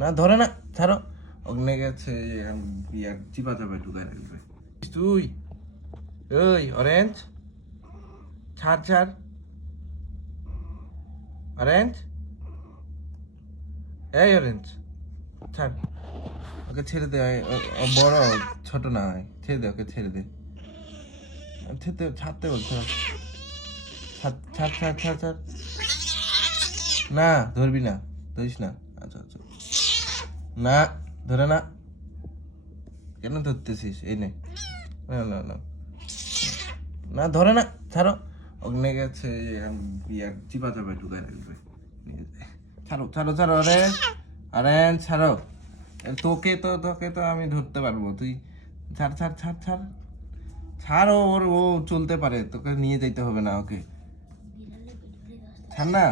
না ধরে না, ছাড়ো। অগ্নে গেছে ইয়ার চিপা চাপা ঢুকায় রাখবে। তুই ওই অরেঞ্জ, ছাড় ছাড় অরেঞ্জ, এই অরেঞ্জ ছাড়, ওকে ছেড়ে দে। ও বড়, ছোট না, ছেড়ে দে, ওকে ছেড়ে দে। ছাড়তে বলছো, ছাড় ছাড় ছাড় ছাড় ছাড়। না ধরবি না, ধরিস না। আচ্ছা আচ্ছা, না ধরে না, কেন ধরতেছিস? এই নে, না না না না ধরে না, ছাড়ো। অগ্নে গেছে ইয়ার চিপা চাপা ঢুকায় রাখবে। ছাড়ো ছাড়ো ছাড়ো, আরে আরে ছাড়ো। তোকে তো আমি ধরতে পারবো, তুই ছাড় ছাড় ছাড় ছাড় ছাড়। ও চলতে পারে, তোকে নিয়ে যেতে হবে না ওকে, ছাড় না।